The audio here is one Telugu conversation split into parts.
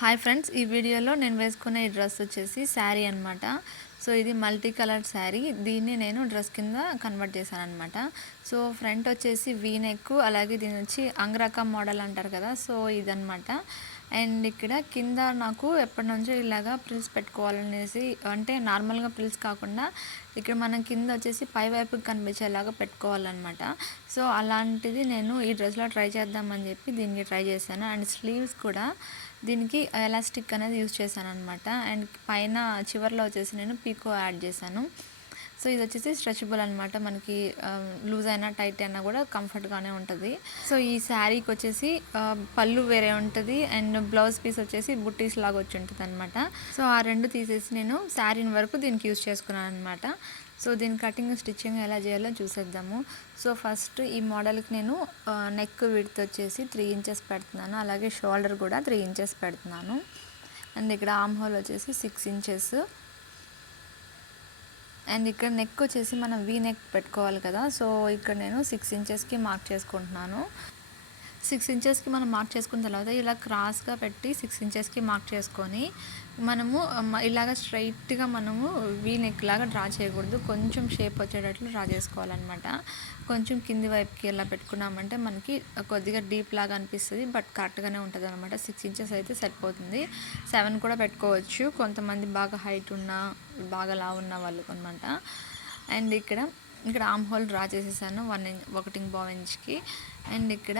హాయ్ ఫ్రెండ్స్, ఈ వీడియోలో నేను వేసుకునే ఈ డ్రెస్ వచ్చేసి శారీ అనమాట. సో ఇది మల్టీ కలర్ శారీ. దీన్ని నేను డ్రెస్ కింద కన్వర్ట్ చేశాను అనమాట. సో ఫ్రంట్ వచ్చేసి వీ నెక్, అలాగే దీని వచ్చి అంగరకం మోడల్ అంటారు కదా, సో ఇదనమాట. అండ్ ఇక్కడ కింద నాకు ఎప్పటి నుంచో ఇలాగా ప్రిల్స్ పెట్టుకోవాలనేసి, అంటే నార్మల్గా ప్రిల్స్ కాకుండా ఇక్కడ మనం కింద వచ్చేసి పై వైపుకి కనిపించేలాగా పెట్టుకోవాలన్నమాట. సో అలాంటిది నేను ఈ డ్రెస్లో ట్రై చేద్దామని చెప్పి దీనికి ట్రై చేశాను. అండ్ స్లీవ్స్ కూడా దీనికి ఎలాస్టిక్ అనేది యూజ్ చేశాను అనమాట. అండ్ పైన చివర్లో వచ్చేసి నేను పీకో యాడ్ చేశాను. సో ఇది వచ్చేసి స్ట్రెచబుల్ అనమాట, మనకి లూజ్ అయినా టైట్ అయినా కూడా కంఫర్ట్గానే ఉంటుంది. సో ఈ శారీకి వచ్చేసి పళ్ళు వేరే ఉంటుంది, అండ్ బ్లౌజ్ పీస్ వచ్చేసి బుట్టీస్ లాగా వచ్చి ఉంటుంది అనమాట. సో ఆ రెండు తీసేసి నేను శారీని వరకు దీనికి యూజ్ చేసుకున్నాను అనమాట. సో దీని కటింగ్ స్టిచ్చింగ్ ఎలా చేయాలో చూసేద్దాము. సో ఫస్ట్ ఈ మోడల్కి నేను నెక్ విడ్త్ వచ్చేసి 3 ఇంచెస్ పెడుతున్నాను, అలాగే షోల్డర్ కూడా 3 ఇంచెస్ పెడుతున్నాను. అండ్ ఇక్కడ ఆర్మ్ హోల్ వచ్చేసి 6 ఇంచెస్. అండ్ ఇక్కడ నెక్ వచ్చేసి మనం వీ నెక్ పెట్టుకోవాలి కదా, సో ఇక్కడ నేను 6 ఇంచెస్కి మార్క్ చేసుకుంటున్నాను. 6 ఇంచెస్కి మనం మార్క్ చేసుకున్న తర్వాత ఇలా క్రాస్గా పెట్టి 6 ఇంచెస్కి మార్క్ చేసుకొని మనము ఇలాగ స్ట్రైట్గా మనము వీ నెక్ లాగా డ్రా చేయకూడదు, కొంచెం షేప్ వచ్చేటట్లు డ్రా చేసుకోవాలన్నమాట. కొంచెం కింది వైపుకి ఇలా పెట్టుకున్నామంటే మనకి కొద్దిగా డీప్ లాగా అనిపిస్తుంది, బట్ కరెక్ట్గానే ఉంటుంది అనమాట. 6 ఇంచెస్ అయితే సరిపోతుంది. 7 కూడా పెట్టుకోవచ్చు, కొంతమంది బాగా హైట్ ఉన్న బాగా లావు ఉన్న వాళ్ళు అనమాట. అండ్ ఇక్కడ ఆర్మ్ హోల్ డ్రా చేసేసాను 1.5 ఇంచ్కి. అండ్ ఇక్కడ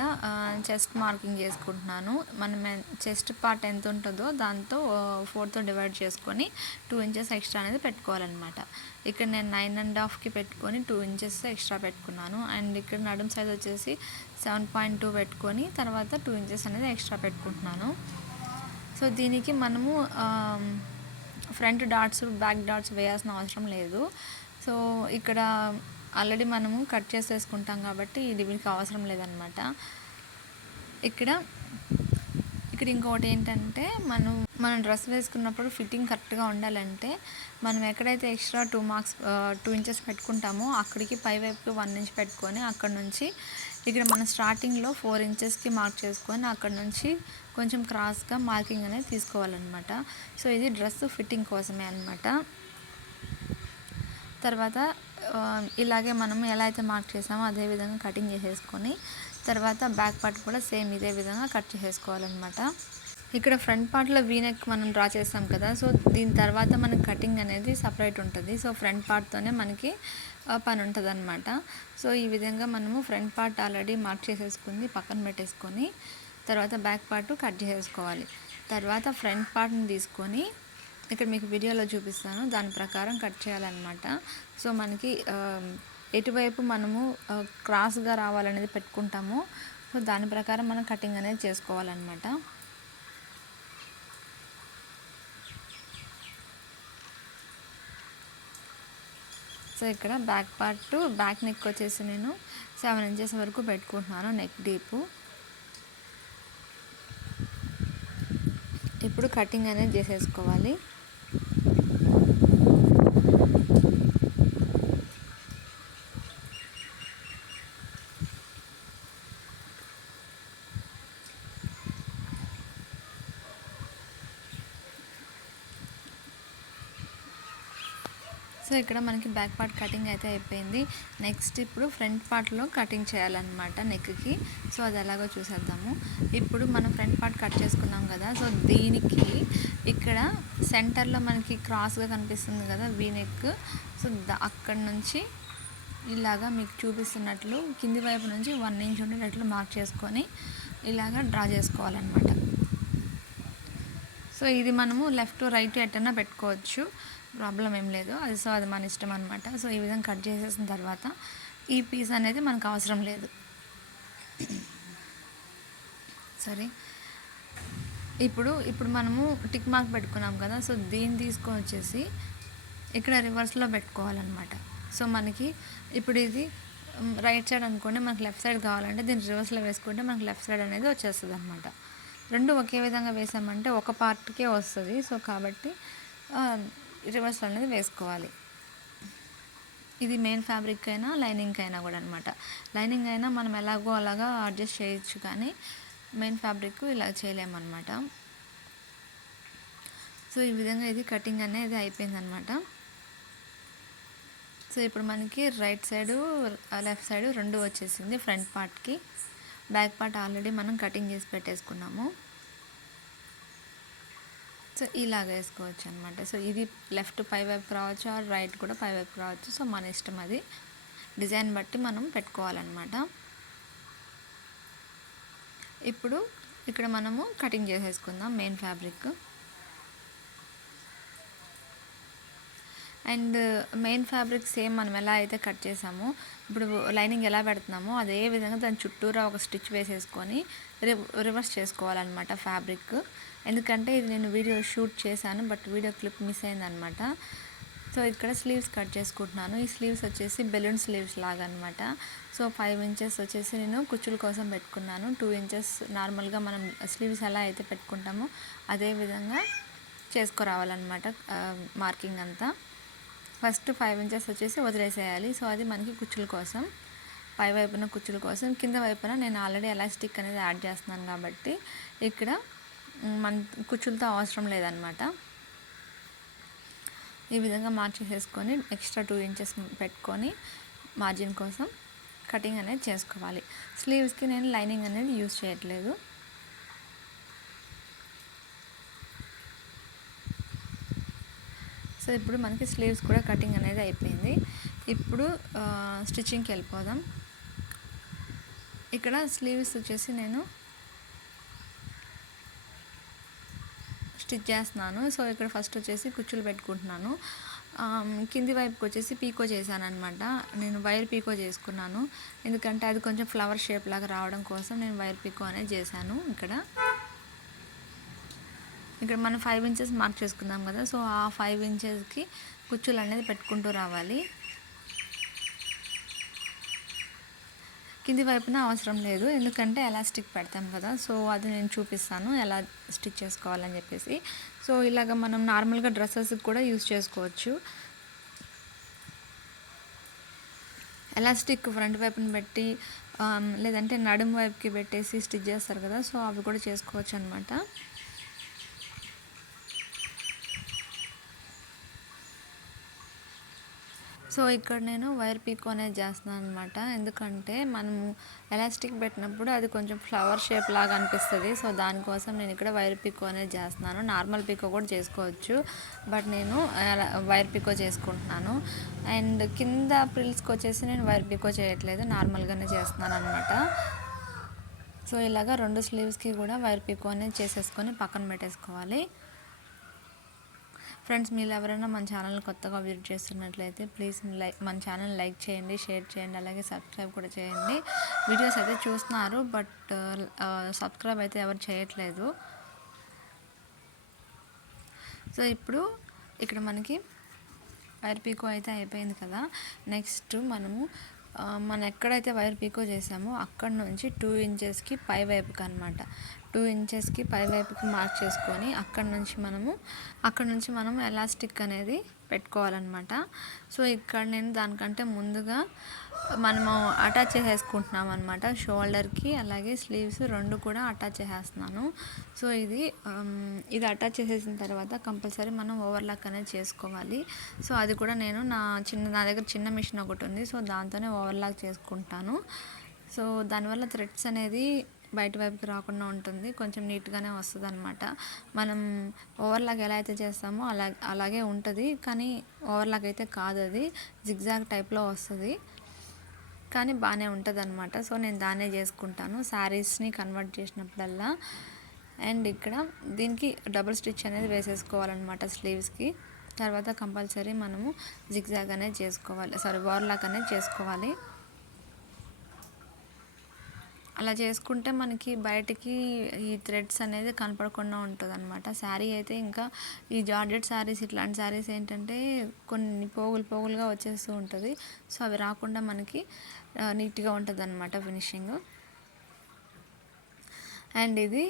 చెస్ట్ మార్కింగ్ చేసుకుంటున్నాను. మనం చెస్ట్ పార్ట్ ఎంత ఉంటుందో దాంతో 4తో డివైడ్ చేసుకొని 2 ఇంచెస్ ఎక్స్ట్రా అనేది పెట్టుకోవాలన్నమాట. ఇక్కడ నేను 9.5కి పెట్టుకొని 2 ఇంచెస్ ఎక్స్ట్రా పెట్టుకున్నాను. అండ్ ఇక్కడ నడుము సైజ్ వచ్చేసి 7.2 పెట్టుకొని తర్వాత 2 ఇంచెస్ అనేది ఎక్స్ట్రా పెట్టుకుంటున్నాను. సో దీనికి మనము ఫ్రంట్ డాట్స్ బ్యాక్ డాట్స్ వేయాల్సిన అవసరం లేదు. సో ఇక్కడ ఆల్రెడీ మనము కట్ చేసేసుకుంటాం కాబట్టి ఇది వీరికి అవసరం లేదనమాట. ఇక్కడ ఇంకొకటి ఏంటంటే మనం డ్రెస్ వేసుకున్నప్పుడు ఫిట్టింగ్ కరెక్ట్గా ఉండాలంటే మనం ఎక్కడైతే ఎక్స్ట్రా 2 ఇంచెస్ పెట్టుకుంటామో అక్కడికి పై వైపుకి 1 ఇంచ్ పెట్టుకొని అక్కడ నుంచి ఇక్కడ మనం స్టార్టింగ్లో 4 ఇంచెస్కి మార్క్ చేసుకొని అక్కడ నుంచి కొంచెం క్రాస్గా మార్కింగ్ అనేది తీసుకోవాలన్నమాట. సో ఇది డ్రెస్ ఫిట్టింగ్ కోసమే అనమాట. తర్వాత ఇలాగే మనం ఎలా అయితే మార్క్ చేసామో అదే విధంగా కటింగ్ చేసేసుకొని తర్వాత బ్యాక్ పార్ట్ కూడా సేమ్ ఇదే విధంగా కట్ చేసేసుకోవాలన్నమాట. ఇక్కడ ఫ్రంట్ పార్ట్లో వీ నెక్ మనం డ్రా చేస్తాం కదా, సో దీని తర్వాత మనకి కటింగ్ అనేది సపరేట్ ఉంటుంది. సో ఫ్రంట్ పార్ట్తోనే మనకి పని ఉంటుంది అనమాట. సో ఈ విధంగా మనము ఫ్రంట్ పార్ట్ ఆల్రెడీ మార్క్ చేసేసుకుంది పక్కన పెట్టేసుకొని తర్వాత బ్యాక్ పార్ట్ కట్ చేసేసుకోవాలి. తర్వాత ఫ్రంట్ పార్ట్ని తీసుకొని ఇక్కడ మీకు వీడియోలో చూపిస్తాను, దాని ప్రకారం కట్ చేయాలన్నమాట. సో మనకి ఎటువైపు మనము క్రాస్గా రావాలనేది పెట్టుకుంటామో సో దాని ప్రకారం మనం కటింగ్ అనేది చేసుకోవాలన్నమాట. సో ఇక్కడ బ్యాక్ నెక్ వచ్చేసి నేను 7 ఇంచెస్ వరకు పెట్టుకుంటున్నాను నెక్ డీపు. ఇప్పుడు కటింగ్ అనేది చేసేసుకోవాలి. సో ఇక్కడ మనకి బ్యాక్ పార్ట్ కటింగ్ అయితే అయిపోయింది. నెక్స్ట్ ఇప్పుడు ఫ్రంట్ పార్ట్లో కటింగ్ చేయాలన్నమాట నెక్కి. సో అది ఎలాగో చూసేద్దాము. ఇప్పుడు మనం ఫ్రంట్ పార్ట్ కట్ చేసుకున్నాం కదా, సో దీనికి ఇక్కడ సెంటర్లో మనకి క్రాస్గా కనిపిస్తుంది కదా వీ నెక్, సో అక్కడి నుంచి ఇలాగా మీకు చూపిస్తున్నట్లు కింది వైపు నుంచి 1 ఇంచ్ ఉండేటట్లు మార్క్ చేసుకొని ఇలాగా డ్రా చేసుకోవాలన్నమాట. సో ఇది మనము లెఫ్ట్ రైట్ ఎట్టన్నా పెట్టుకోవచ్చు, ప్రాబ్లం ఏం లేదు. అది మన ఇష్టం అనమాట. సో ఈ విధంగా కట్ చేసేసిన తర్వాత ఈ పీస్ అనేది మనకు అవసరం లేదు. సరే, ఇప్పుడు మనము టిక్ మార్క్ పెట్టుకున్నాం కదా, సో దీన్ని తీసుకొని వచ్చేసి ఇక్కడ రివర్స్లో పెట్టుకోవాలన్నమాట. సో మనకి ఇప్పుడు ఇది రైట్ సైడ్ అనుకోండి, మనకు లెఫ్ట్ సైడ్ కావాలంటే దీన్ని రివర్స్లో వేసుకుంటే మనకు లెఫ్ట్ సైడ్ అనేది వచ్చేస్తుంది అనమాట. రెండు ఒకే విధంగా వేసామంటే ఒక పార్ట్కే వస్తుంది. సో కాబట్టి రివర్స్ అనేది వేసుకోవాలి. ఇది మెయిన్ ఫ్యాబ్రిక్ అయినా లైనింగ్ అయినా కూడా అనమాట. లైనింగ్ అయినా మనం ఎలాగో అలాగా అడ్జస్ట్ చేయొచ్చు, కానీ మెయిన్ ఫ్యాబ్రిక్ ఇలా చేయలేమన్నమాట. సో ఈ విధంగా ఇది కటింగ్ అనేది అయిపోయిందనమాట. సో ఇప్పుడు మనకి రైట్ సైడు లెఫ్ట్ సైడు రెండు వచ్చేసింది ఫ్రంట్ పార్ట్కి. బ్యాక్ పార్ట్ ఆల్రెడీ మనం కటింగ్ చేసి పెట్టేసుకున్నాము. సో ఇలాగ వేసుకోవచ్చు అనమాట. సో ఇది లెఫ్ట్ పై వైపు రావచ్చు, ఆర్ రైట్ కూడా పై వైపు రావచ్చు. సో మన ఇష్టం, అది డిజైన్ బట్టి మనం పెట్టుకోవాలన్నమాట. ఇప్పుడు ఇక్కడ మనము కటింగ్ చేసేసుకుందాం main fabric. And main fabric same మనం ఎలా అయితే కట్ చేసామో, ఇప్పుడు లైనింగ్ ఎలా పెడుతున్నామో అదే విధంగా దాని చుట్టూరా ఒక స్టిచ్ వేసేసుకొని రివర్స్ చేసుకోవాలన్నమాట ఫ్యాబ్రిక్. ఎందుకంటే ఇది నేను వీడియో షూట్ చేశాను, బట్ వీడియో క్లిప్ మిస్ అయిందనమాట. సో ఇక్కడ స్లీవ్స్ కట్ చేసుకుంటున్నాను. ఈ స్లీవ్స్ వచ్చేసి బెలూన్ స్లీవ్స్ లాగా అనమాట. సో 5 ఇంచెస్ వచ్చేసి నేను కుచ్చుల కోసం పెట్టుకున్నాను. 2 ఇంచెస్ నార్మల్గా మనం స్లీవ్స్ ఎలా అయితే పెట్టుకుంటామో అదే విధంగా చేసుకురావాలన్నమాట మార్కింగ్ అంతా. ఫస్ట్ 5 ఇంచెస్ వచ్చేసి వదిలేసేయాలి. సో అది మనకి కుచ్చుల కోసం, పై వైపున కుచ్చుల కోసం. కింద వైపున నేను ఆల్రెడీ ఎలాస్టిక్ అనేది యాడ్ చేస్తున్నాను కాబట్టి ఇక్కడ మన కుచ్చులతో అవసరం లేదనమాట. ఈ విధంగా మార్చేసేసుకొని ఎక్స్ట్రా 2 ఇంచెస్ పెట్టుకొని మార్జిన్ కోసం కటింగ్ అనేది చేసుకోవాలి. స్లీవ్స్కి నేను లైనింగ్ అనేది యూజ్ చేయట్లేదు. సో ఇప్పుడు మనకి స్లీవ్స్ కూడా కటింగ్ అనేది అయిపోయింది. ఇప్పుడు స్టిచ్చింగ్కి వెళ్ళిపోదాం. ఇక్కడ స్లీవ్స్ వచ్చేసి నేను స్టిచ్ చేస్తున్నాను. సో ఇక్కడ ఫస్ట్ వచ్చేసి కుచ్చులు పెట్టుకుంటున్నాను. కింది వైపుకి వచ్చేసి పీకో చేశాను అనమాట. నేను వైర్ పీకో చేసుకున్నాను, ఎందుకంటే అది కొంచెం ఫ్లవర్ షేప్ లాగా రావడం కోసం నేను వైర్ పీకో అనేది చేశాను. ఇక్కడ మనం 5 ఇంచెస్ మార్క్ చేసుకుందాం కదా. సో ఆ 5 ఇంచెస్కి కుచ్చులు అనేది పెట్టుకుంటూ రావాలి. కింది వైపున అవసరం లేదు, ఎందుకంటే ఎలాస్టిక్ పెడతాం కదా. సో అది నేను చూపిస్తాను ఎలా స్టిచ్ చేసుకోవాలని చెప్పేసి. సో ఇలాగ మనం నార్మల్గా డ్రెస్సెస్కి కూడా యూజ్ చేసుకోవచ్చు. ఎలాస్టిక్ ఫ్రంట్ వైపున పెట్టి లేదంటే నడుము వైపుకి పెట్టేసి స్టిచ్ చేస్తారు కదా. సో అవి కూడా చేసుకోవచ్చు అనమాట. సో ఇక్కడ నేను వైర్ పీకో అనేది చేస్తున్నాను అనమాట. ఎందుకంటే మనము ఎలాస్టిక్ పెట్టినప్పుడు అది కొంచెం ఫ్లవర్ షేప్ లాగా అనిపిస్తుంది. సో దానికోసం నేను ఇక్కడ వైర్ పీకో అనేది చేస్తున్నాను. నార్మల్ పీకో కూడా చేసుకోవచ్చు, బట్ నేను వైర్ పీకో చేసుకుంటున్నాను. అండ్ కింద ప్రిల్స్కి వచ్చేసి నేను వైర్ పీకో చేయట్లేదు, నార్మల్గానే చేస్తున్నాను అనమాట. సో ఇలాగా 2 స్లీవ్స్కి కూడా వైర్ పీకో అనేది చేసేసుకొని పక్కన పెట్టేసుకోవాలి. ఫ్రెండ్స్, మీరు ఎవరైనా మన ఛానల్ కొత్తగా విజిట్ చేస్తున్నట్లయితే ప్లీజ్ మన ఛానల్ లైక్ చేయండి, షేర్ చేయండి, అలాగే సబ్స్క్రైబ్ కూడా చేయండి. వీడియోస్ అయితే చూస్తున్నారు, బట్ సబ్స్క్రైబ్ అయితే ఎవరు చేయట్లేదు. సో ఇప్పుడు ఇక్కడ మనకి వైర్ పీకో అయితే అయిపోయింది కదా. నెక్స్ట్ మనం ఎక్కడైతే వైర్ పీకో చేసామో అక్కడ నుంచి 2 ఇంచెస్కి పై వైపుకి అనమాట, 2 ఇంచెస్కి పై వైపుకి మార్క్ చేసుకొని అక్కడ నుంచి మనము ఎలాస్టిక్ అనేది పెట్టుకోవాలన్నమాట. సో ఇక్కడ నేను దానికంటే ముందుగా మనము అటాచ్ చేసేసుకుంటున్నాం అనమాట. షోల్డర్కి అలాగే స్లీవ్స్ 2 కూడా అటాచ్ చేసేస్తున్నాను. సో ఇది అటాచ్ చేసేసిన తర్వాత కంపల్సరీ మనం ఓవర్లాక్ అనేది చేసుకోవాలి. సో అది కూడా నేను నా దగ్గర చిన్న మిషన్ ఒకటి ఉంది, సో దాంతోనే ఓవర్లాక్ చేసుకుంటాను. సో దానివల్ల థ్రెడ్స్ అనేది బయట వైపుకి రాకుండా ఉంటుంది, కొంచెం నీట్గానే వస్తుంది అనమాట. మనం ఓవర్లాక్ ఎలా అయితే చేస్తామో అలాగే ఉంటుంది, కానీ ఓవర్లాక్ అయితే కాదు, అది జిగ్జాగ్ టైప్లో వస్తుంది, కానీ బాగానే ఉంటుంది అనమాట. సో నేను దాన్నే చేసుకుంటాను శారీస్ని కన్వర్ట్ చేసినప్పుడల్లా. అండ్ ఇక్కడ దీనికి డబుల్ స్టిచ్ అనేది వేసేసుకోవాలన్నమాట స్లీవ్స్కి. తర్వాత కంపల్సరీ మనము జిగ్జాగ్ అనేది చేసుకోవాలి, ఓవర్లాక్ అనేది చేసుకోవాలి. అలా చేసుకుంటే మనకి బయటికి ఈ థ్రెడ్స్ అనేది కనపడకుండా ఉంటుంది అనమాట. శారీ అయితే ఇంకా ఈ జార్జెట్ శారీస్, ఇట్లాంటి శారీస్ ఏంటంటే కొన్ని పోగులుగా వచ్చేస్తూ ఉంటుంది. సో అవి రాకుండా మనకి నీట్గా ఉంటుంది అనమాట ఫినిషింగ్. అండ్ ఇది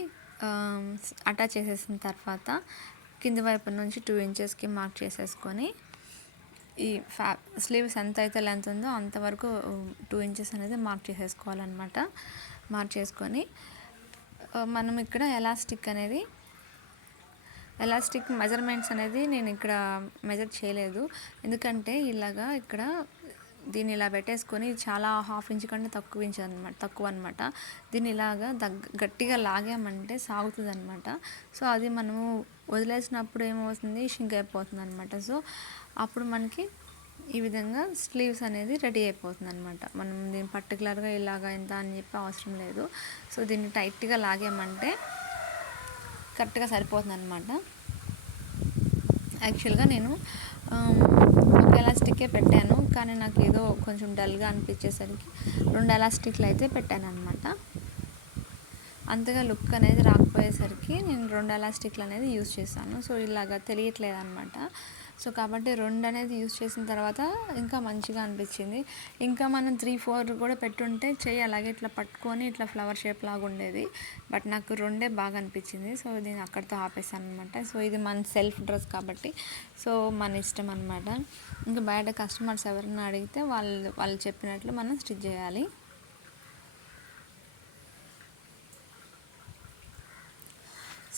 అటాచ్ చేసేసిన తర్వాత కింది వైపు నుంచి 2 ఇంచెస్కి మార్క్ చేసేసుకొని ఈ స్లీవ్స్ ఎంత అయితే లెంత్ ఉందో అంతవరకు 2 ఇంచెస్ అనేది మార్క్ చేసేసుకోవాలన్నమాట. మార్క్ చేసుకొని మనం ఇక్కడ ఎలాస్టిక్ అనేది ఎలాస్టిక్ మెజర్మెంట్స్ అనేది నేను ఇక్కడ మెజర్ చేయలేదు, ఎందుకంటే ఇలాగా ఇక్కడ దీన్ని ఇలా పెట్టేసుకొని చాలా హాఫ్ ఇంచ్ కంటే తక్కువ అనమాట. దీన్ని ఇలాగా గట్టిగా లాగామంటే సాగుతుంది అనమాట. సో అది మనము వదిలేసినప్పుడు ఏమవుతుంది, షింక్ అయిపోతుంది అనమాట. సో అప్పుడు మనకి ఈ విధంగా స్లీవ్స్ అనేది రెడీ అయిపోతుంది అనమాట. మనం దీన్ని పర్టికులర్గా ఇలాగ ఎంత అని చెప్పి అవసరం లేదు. సో దీన్ని టైట్గా లాగామంటే కరెక్ట్గా సరిపోతుంది అనమాట. యాక్చువల్గా నేను ఒక ఎలాస్టికే పెట్టాను, కానీ నాకు ఏదో కొంచెం డల్గా అనిపించేసరికి 2 ఎలాస్టిక్లు అయితే పెట్టాను అనమాట. అంతగా లుక్ అనేది రాకపోయేసరికి నేను 2 ఎలాస్టిక్లు అనేది యూజ్ చేశాను. సో ఇలాగ తెలియట్లేదు అనమాట. సో కాబట్టి 2 అనేది యూజ్ చేసిన తర్వాత ఇంకా మంచిగా అనిపించింది. ఇంకా మనం 3-4 కూడా పెట్టుంటే చెయ్యి అలాగే ఇట్లా పట్టుకొని ఇట్లా ఫ్లవర్ షేప్ లాగా ఉండేది. బట్ నాకు 2 బాగా అనిపించింది. సో నేను అక్కడితో ఆపేసాను అనమాట. సో ఇది మన సెల్ఫ్ డ్రెస్ కాబట్టి సో మన ఇష్టం అనమాట. ఇంకా బయట కస్టమర్స్ ఎవరైనా అడిగితే వాళ్ళు చెప్పినట్లు మనం స్టిచ్ చేయాలి.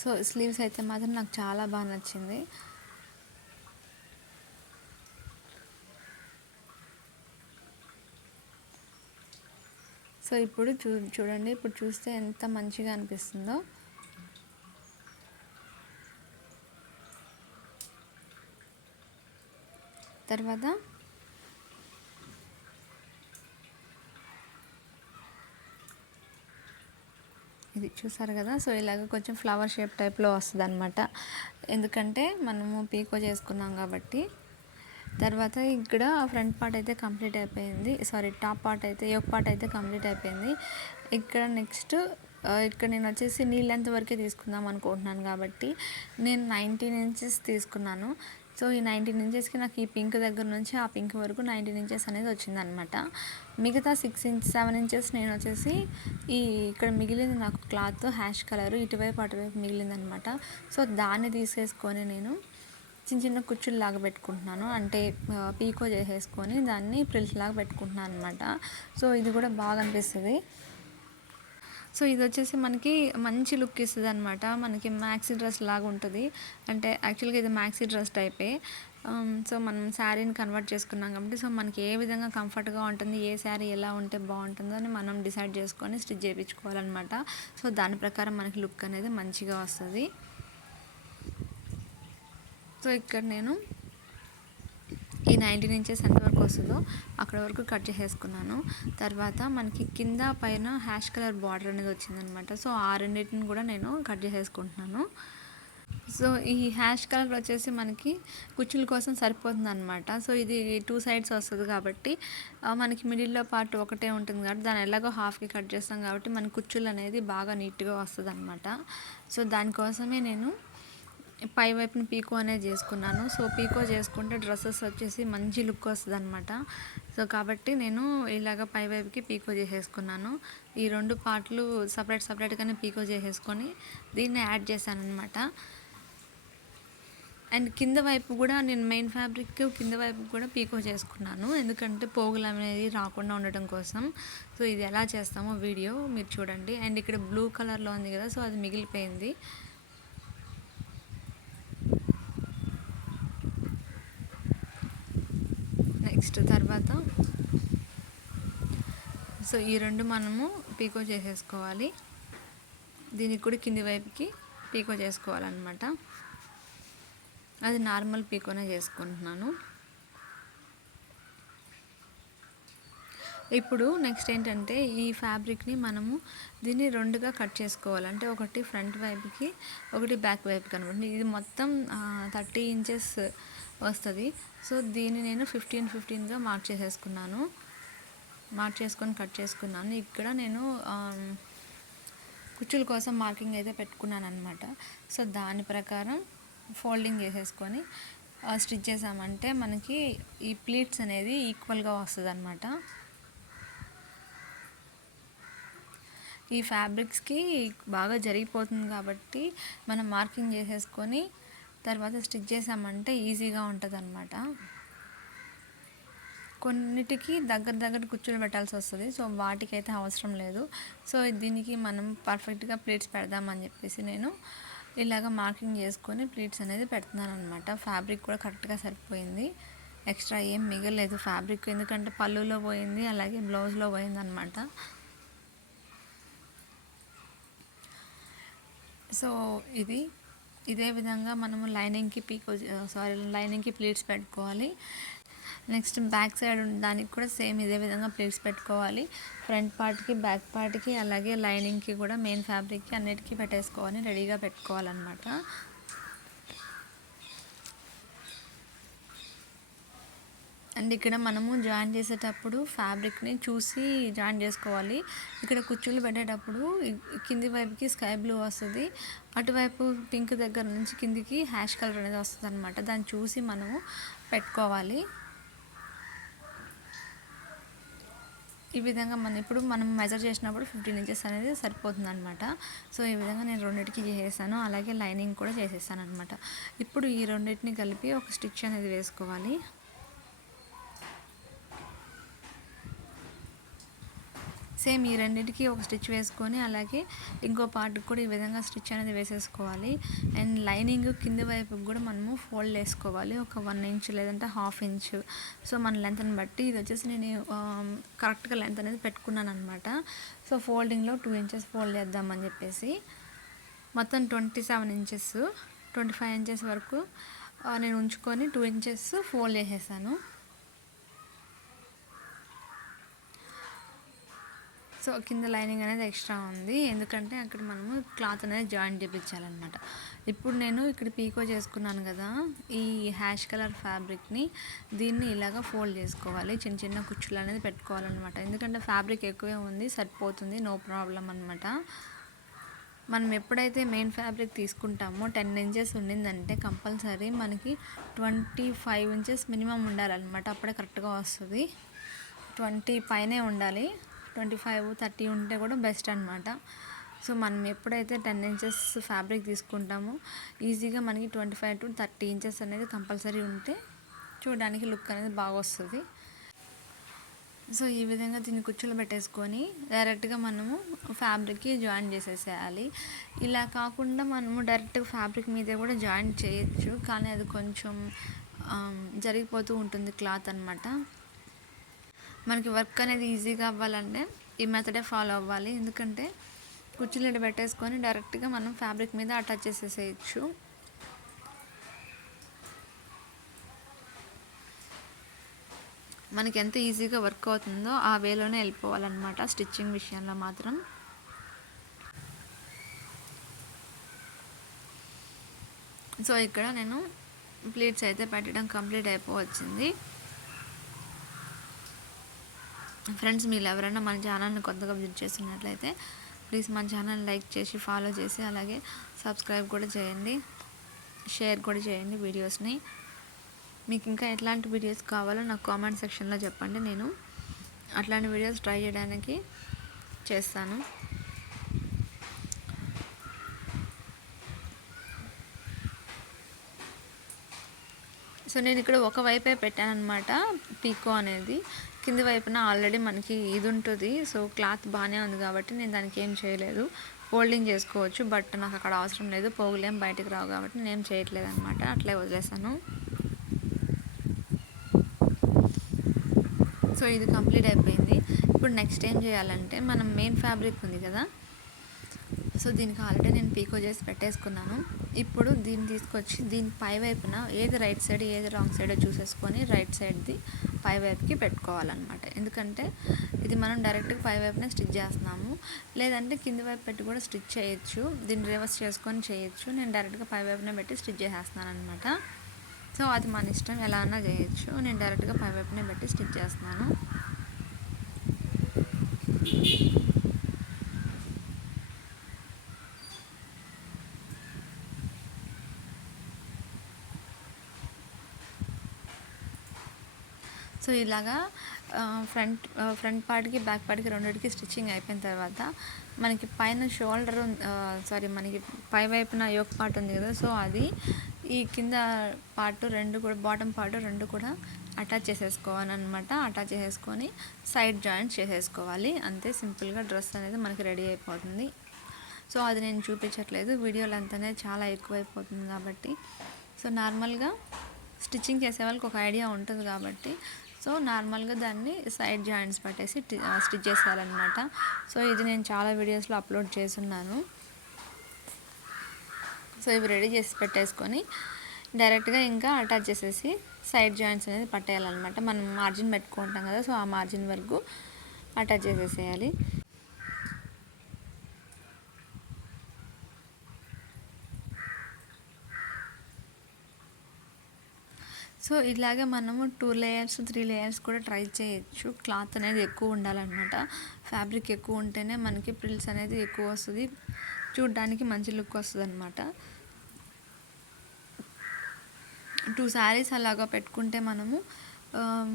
సో స్లీవ్స్ అయితే మాత్రం నాకు చాలా బాగా నచ్చింది. సో ఇప్పుడు చూడండి, ఇప్పుడు చూస్తే ఎంత మంచిగా అనిపిస్తుందో. తర్వాత ఇది చూసారు కదా. సో ఇలాగ కొంచెం ఫ్లవర్ షేప్ టైప్లో వస్తుంది అనమాట, ఎందుకంటే మనము పీకో చేసుకున్నాం కాబట్టి. తర్వాత ఇక్కడ ఫ్రంట్ పార్ట్ అయితే కంప్లీట్ అయిపోయింది, టాప్ పార్ట్ అయితే యోక్ పార్ట్ అయితే కంప్లీట్ అయిపోయింది. ఇక్కడ నెక్స్ట్ ఇక్కడ నేను వచ్చేసి నీ లెంత్ వరకే తీసుకుందాం అనుకుంటున్నాను కాబట్టి నేను 19 ఇంచెస్ తీసుకున్నాను. సో ఈ 19 ఇంచెస్కి నాకు ఈ పింక్ దగ్గర నుంచి ఆ పింక్ వరకు 19 ఇంచెస్ అనేది వచ్చిందనమాట. మిగతా 7 ఇంచెస్ నేను వచ్చేసి ఇక్కడ మిగిలింది నాకు క్లాత్ హ్యాష్ కలర్ ఇటువైపు అటువైపు మిగిలిందనమాట. సో దాన్ని తీసేసుకొని నేను చిన్న కుచ్చులు లాగా పెట్టుకుంటున్నాను, అంటే పీకో చేసేసుకొని దాన్ని ప్రిల్స్ లాగా పెట్టుకుంటున్నాను అనమాట. సో ఇది కూడా బాగా అనిపిస్తుంది. సో ఇది వచ్చేసి మనకి మంచి లుక్ ఇస్తుంది అనమాట. మనకి మ్యాక్సీ డ్రెస్ లాగా ఉంటుంది, అంటే యాక్చువల్గా ఇది మ్యాక్సీ డ్రెస్ టైపే. సో మనం శారీని కన్వర్ట్ చేసుకున్నాం కాబట్టి సో మనకి ఏ విధంగా కంఫర్ట్గా ఉంటుంది, ఏ శారీ ఎలా ఉంటే బాగుంటుందో అని మనం డిసైడ్ చేసుకొని స్టిచ్ చేయించుకోవాలన్నమాట. సో దాని ప్రకారం మనకి లుక్ అనేది మంచిగా వస్తుంది. సో ఇక్కడ నేను ఈ 19 ఇంచెస్ ఎంతవరకు వస్తుందో అక్కడ వరకు కట్ చేసేసుకున్నాను. తర్వాత మనకి కింద పైన హ్యాష్ కలర్ బార్డర్ అనేది వచ్చిందనమాట. సో ఆ రెండింటిని కూడా నేను కట్ చేసేసుకుంటున్నాను. సో ఈ హ్యాష్ కలర్ వచ్చేసి మనకి కుచ్చుల కోసం సరిపోతుంది అనమాట. సో ఇది 2 సైడ్స్ వస్తుంది కాబట్టి మనకి మిడిల్లో పార్ట్ ఒకటే ఉంటుంది కాబట్టి దాన్ని ఎలాగో హాఫ్కి కట్ చేస్తాం కాబట్టి మన కుచ్చులు అనేది బాగా నీట్గా వస్తుంది అనమాట. సో దానికోసమే నేను పై వైపున పీకో అనేది చేసుకున్నాను. సో పీకో చేసుకుంటే డ్రెస్సెస్ వచ్చేసి మంచి లుక్ వస్తుంది అనమాట. సో కాబట్టి నేను ఇలాగ పై వైపుకి పీకో చేసేసుకున్నాను. ఈ 2 పార్ట్లు సపరేట్గానే పీకో చేసేసుకొని దీన్ని యాడ్ చేశాను అనమాట. అండ్ కింద వైపు కూడా నేను మెయిన్ ఫ్యాబ్రిక్ కింద వైపు కూడా పీకో చేసుకున్నాను, ఎందుకంటే పోగులు అనేది రాకుండా ఉండటం కోసం. సో ఇది ఎలా చేస్తామో వీడియో మీరు చూడండి. అండ్ ఇక్కడ బ్లూ కలర్లో ఉంది కదా, సో అది మిగిలిపోయింది. నెక్స్ట్ తర్వాత సో ఈ 2 మనము పీకో చేసేసుకోవాలి. దీనికి కూడా కింది వైపుకి పీకో చేసుకోవాలన్నమాట. అది నార్మల్ పీకోనే చేసుకుంటున్నాను. ఇప్పుడు నెక్స్ట్ ఏంటంటే ఈ ఫ్యాబ్రిక్ని మనము దీన్ని 2గా కట్ చేసుకోవాలి, అంటే ఒకటి ఫ్రంట్ వైపుకి ఒకటి బ్యాక్ వైపుకి అనమాట. ఇది మొత్తం 30 ఇంచెస్ వస్తుంది. సో దీన్ని నేను 15-15గా మార్క్ చేసుకొని కట్ చేసుకున్నాను. ఇక్కడ నేను కుచ్చుల కోసం మార్కింగ్ అయితే పెట్టుకున్నాను అనమాట. సో దాని ప్రకారం ఫోల్డింగ్ చేసేసుకొని స్టిచ్ చేసామంటే మనకి ఈ ప్లీట్స్ అనేది ఈక్వల్గా వస్తుంది అనమాట. ఈ ఫ్యాబ్రిక్స్కి బాగా జరిగిపోతుంది కాబట్టి మనం మార్కింగ్ చేసేసుకొని తర్వాత స్టిచ్ చేసామంటే ఈజీగా ఉంటుంది అనమాట. కొన్నిటికి దగ్గర కుచ్చులు పెట్టాల్సి వస్తుంది, సో వాటికైతే అవసరం లేదు. సో దీనికి మనం పర్ఫెక్ట్గా ప్లేట్స్ పెడదామని చెప్పేసి నేను ఇలాగ మార్కింగ్ చేసుకొని ప్లీట్స్ అనేది పెడుతున్నాను అనమాట. ఫ్యాబ్రిక్ కూడా కరెక్ట్గా సరిపోయింది, ఎక్స్ట్రా ఏం మిగలేదు ఫ్యాబ్రిక్, ఎందుకంటే పళ్ళులో పోయింది అలాగే బ్లౌజ్లో పోయింది అనమాట. సో ఇదే విధంగా మనము లైనింగ్కి ప్లీట్స్ పెట్టుకోవాలి. నెక్స్ట్ బ్యాక్ సైడ్ దానికి కూడా సేమ్ ఇదే విధంగా ప్లీట్స్ పెట్టుకోవాలి. ఫ్రంట్ పార్ట్కి, బ్యాక్ పార్ట్కి, అలాగే లైనింగ్కి కూడా మెయిన్ ఫ్యాబ్రిక్కి అన్నిటికీ పెట్టేసుకోవాలి, రెడీగా పెట్టుకోవాలన్నమాట. అండ్ ఇక్కడ మనము జాయిన్ చేసేటప్పుడు ఫ్యాబ్రిక్ని చూసి జాయిన్ చేసుకోవాలి. ఇక్కడ కుచ్చులు పెట్టేటప్పుడు కింది వైపుకి స్కై బ్లూ వస్తుంది, అటువైపు పింక్ దగ్గర నుంచి కిందికి హ్యాష్ కలర్ అనేది వస్తుంది అనమాట. దాన్ని చూసి మనము పెట్టుకోవాలి. ఈ విధంగా మనం మెజర్ చేసినప్పుడు 15 ఇంచెస్ అనేది సరిపోతుంది అనమాట. సో ఈ విధంగా నేను రెండింటికి చేసేసాను, అలాగే లైనింగ్ కూడా చేసేసాను అనమాట. ఇప్పుడు ఈ రెండింటిని కలిపి ఒక స్టిచ్ అనేది వేసుకోవాలి. సేమ్ ఈ రెండింటికి ఒక స్టిచ్ వేసుకొని అలాగే ఇంకో పార్ట్కి కూడా ఈ విధంగా స్టిచ్ అనేది వేసేసుకోవాలి. అండ్ లైనింగ్ కింది వైపుకి కూడా మనము ఫోల్డ్ వేసుకోవాలి, ఒక 1 ఇంచ్ లేదంటే 1/2 ఇంచ్. సో మన లెంత్ని బట్టి ఇది వచ్చేసి నేను కరెక్ట్గా లెంత్ అనేది పెట్టుకున్నాను అనమాట. సో ఫోల్డింగ్లో 2 ఇంచెస్ ఫోల్డ్ చేద్దామని చెప్పేసి మొత్తం 27 ఇంచెస్, 25 ఇంచెస్ వరకు నేను ఉంచుకొని 2 ఇంచెస్ ఫోల్డ్ చేసేసాను. సో కింద లైనింగ్ అనేది ఎక్స్ట్రా ఉంది, ఎందుకంటే అక్కడ మనము క్లాత్ అనేది జాయిన్ చేయించాలన్నమాట. ఇప్పుడు నేను ఇక్కడ పీకో చేసుకున్నాను కదా, ఈ హ్యాష్ కలర్ ఫ్యాబ్రిక్ని దీన్ని ఇలాగ ఫోల్డ్ చేసుకోవాలి, చిన్న చిన్న కుచ్చులు అనేది పెట్టుకోవాలన్నమాట. ఎందుకంటే ఫ్యాబ్రిక్ ఎక్కువే ఉంది, సరిపోతుంది, నో ప్రాబ్లం అనమాట. మనం ఎప్పుడైతే మెయిన్ ఫ్యాబ్రిక్ తీసుకుంటామో 10 ఇంచెస్ ఉండిందంటే కంపల్సరీ మనకి 25 ఇంచెస్ మినిమం ఉండాలన్నమాట, అప్పుడే కరెక్ట్గా వస్తుంది. 20 పైనే ఉండాలి, 25, 30 ఉంటే కూడా బెస్ట్ అనమాట. సో మనం ఎప్పుడైతే 10 ఇంచెస్ ఫ్యాబ్రిక్ తీసుకుంటామో ఈజీగా మనకి 25 to 30 ఇంచెస్ అనేది కంపల్సరీ ఉంటే చూడడానికి లుక్ అనేది బాగా వస్తుంది. సో ఈ విధంగా దీన్ని కుచ్చులు పెట్టేసుకొని డైరెక్ట్గా మనము ఫ్యాబ్రిక్కి జాయిన్ చేసేసేయాలి. ఇలా కాకుండా మనము డైరెక్ట్గా ఫ్యాబ్రిక్ మీద కూడా జాయిన్ చేయొచ్చు, కానీ అది కొంచెం జరిగిపోతూ ఉంటుంది క్లాత్ అనమాట. మనకి వర్క్ అనేది ఈజీగా అవ్వాలంటే ఈ మెథడే ఫాలో అవ్వాలి, ఎందుకంటే కుచ్చులు పెట్టేసుకొని డైరెక్ట్గా మనం ఫ్యాబ్రిక్ మీద అటాచ్ చేసేసేయచ్చు. మనకి ఎంత ఈజీగా వర్క్ అవుతుందో ఆ వేలోనే వెళ్ళిపోవాలన్నమాట స్టిచ్చింగ్ విషయంలో మాత్రం. సో ఇక్కడ నేను ప్లీట్స్ అయితే పెట్టడం కంప్లీట్ అయిపోవచ్చింది. ఫ్రెండ్స్, మీరు ఎవరైనా మన ఛానల్ని కొత్తగా విజిట్ చేస్తున్నట్లయితే ప్లీజ్ మన ఛానల్ లైక్ చేసి ఫాలో చేసి అలాగే సబ్స్క్రైబ్ కూడా చేయండి, షేర్ కూడా చేయండి వీడియోస్ని. మీకు ఇంకా ఎట్లాంటి వీడియోస్ కావాలో నాకు కామెంట్ సెక్షన్లో చెప్పండి, నేను అట్లాంటి వీడియోస్ ట్రై చేయడానికి చేస్తాను. సో నేను ఇక్కడ ఒక వైపే పెట్టాను అనమాట పీకో అనేది, కింది వైపున ఆల్రెడీ మనకి ఇది ఉంటుంది. సో క్లాత్ బాగానే ఉంది కాబట్టి నేను దానికి ఏం చేయలేదు, ఫోల్డింగ్ చేసుకోవచ్చు, బట్ నాకు అక్కడ అవసరం లేదు, పోగులేం బయటకు రావు కాబట్టి నేను చేయట్లేదు అనమాట, అట్లే వదిలేసాను. సో ఇది కంప్లీట్ అయిపోయింది. ఇప్పుడు నెక్స్ట్ ఏం చేయాలంటే మనం మెయిన్ ఫ్యాబ్రిక్ ఉంది కదా, సో దీనికి ఆల్రెడీ నేను పీకో చేసి పెట్టేసుకున్నాను. ఇప్పుడు దీన్ని తీసుకొచ్చి దీని పై వైపున ఏది రైట్ సైడ్ ఏది రాంగ్ సైడ్ చూసేసుకొని రైట్ సైడ్ది పై వైపుకి పెట్టుకోవాలన్నమాట. ఎందుకంటే ఇది మనం డైరెక్ట్గా పై వైపునే స్టిచ్ చేస్తున్నాము, లేదంటే కింది వైపు పెట్టి కూడా స్టిచ్ చేయొచ్చు, దీన్ని రివర్స్ చేసుకొని చేయొచ్చు. నేను డైరెక్ట్గా పై వైపునే పెట్టి స్టిచ్ చేసేస్తున్నాను అనమాట. సో అది మన ఇష్టం, ఎలా అన్నా చేయొచ్చు. నేను డైరెక్ట్గా పై వైపునే పెట్టి స్టిచ్ చేస్తున్నాను. సో ఇలాగా ఫ్రంట్ పార్ట్కి బ్యాక్ పార్ట్కి రెండింటికి స్టిచ్చింగ్ అయిపోయిన తర్వాత మనకి పైన షోల్డర్ మనకి పై వైపున యోక్ పార్ట్ ఉంది కదా, సో అది ఈ కింద పార్ట్ రెండు కూడా బాటమ్ పార్ట్ రెండు కూడా అటాచ్ చేసేసుకోవాలన్నమాట. అటాచ్ చేసేసుకొని సైడ్ జాయింట్స్ చేసేసుకోవాలి, అంతే సింపుల్గా డ్రెస్ అనేది మనకి రెడీ అయిపోతుంది. సో అది నేను చూపించట్లేదు, వీడియో లెంత్ అనేది చాలా ఎక్కువైపోతుంది కాబట్టి. సో నార్మల్గా స్టిచ్చింగ్ చేసే వాళ్ళకి ఒక ఐడియా ఉంటుంది కాబట్టి సో నార్మల్గా దాన్ని సైడ్ జాయింట్స్ పట్టేసి స్టిచ్ చేసేయాలన్నమాట. సో ఇది నేను చాలా వీడియోస్లో అప్లోడ్ చేస్తున్నాను. సో ఇవి రెడీ చేసి పెట్టేసుకొని డైరెక్ట్గా ఇంకా అటాచ్ చేసేసి సైడ్ జాయింట్స్ అనేది పట్టేయాలన్నమాట. మనం మార్జిన్ పెట్టుకుంటాం కదా, సో ఆ మార్జిన్ వరకు అటాచ్ చేసేసేయాలి. సో ఇలాగే మనము 2 లేయర్స్ 3 లేయర్స్ కూడా ట్రై చేయొచ్చు. క్లాత్ అనేది ఎక్కువ ఉండాలన్నమాట. ఫ్యాబ్రిక్ ఎక్కువ ఉంటేనే మనకి ప్రిల్స్ అనేది ఎక్కువ వస్తుంది, చూడడానికి మంచి లుక్ వస్తుంది అనమాట. 2 శారీస్ అలాగా పెట్టుకుంటే మనము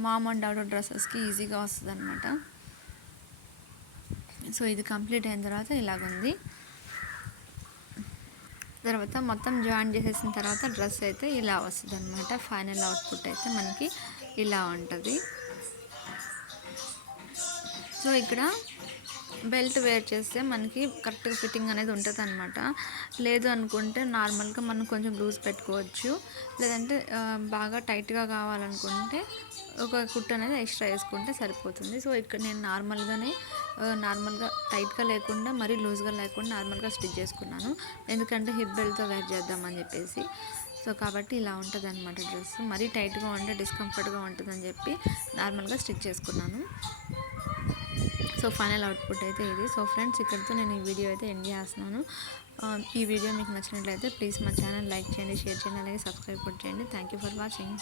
మామ్ అండ్ డాటర్ డ్రెస్సెస్కి ఈజీగా వస్తుంది అనమాట. సో ఇది కంప్లీట్ అయిన తర్వాత ఇలాగుంది. తర్వాత మొత్తం జాయిన్ చేసేసిన తర్వాత డ్రెస్ అయితే ఇలా వస్తుంది అనమాట. ఫైనల్ అవుట్పుట్ అయితే మనకి ఇలా ఉంటుంది. సో ఇక్కడ బెల్ట్ వేర్ చేస్తే మనకి కరెక్ట్గా ఫిట్టింగ్ అనేది ఉంటుంది అనమాట. లేదు అనుకుంటే నార్మల్గా మనం కొంచెం లూజ్ పెట్టుకోవచ్చు, లేదంటే బాగా టైట్గా కావాలనుకుంటే ఒక కుట్టు అనేది ఎక్స్ట్రా వేసుకుంటే సరిపోతుంది. సో ఇక్కడ నేను నార్మల్గా టైట్గా లేకుండా మరీ లూజ్గా లేకుండా నార్మల్గా స్టిచ్ చేసుకున్నాను, ఎందుకంటే హిప్ బెల్ట్తో వేర్ చేద్దామని చెప్పేసి. సో కాబట్టి ఇలా ఉంటుంది అనమాట డ్రెస్. మరీ టైట్గా ఉంటే డిస్కంఫర్ట్గా ఉంటుందని చెప్పి నార్మల్గా స్టిచ్ చేసుకున్నాను. సో ఫైనల్ అవుట్పుట్ అయితే ఇది. సో ఫ్రెండ్స్, ఇక్కడితో నేను ఈ వీడియో అయితే ఎండ్ చేస్తున్నాను. ఈ వీడియో మీకు నచ్చినట్లయితే ప్లీజ్ మా ఛానల్ లైక్ చేయండి, షేర్ చేయండి, అలాగే సబ్స్క్రైబ్ కూడా చేయండి. Thank you for watching.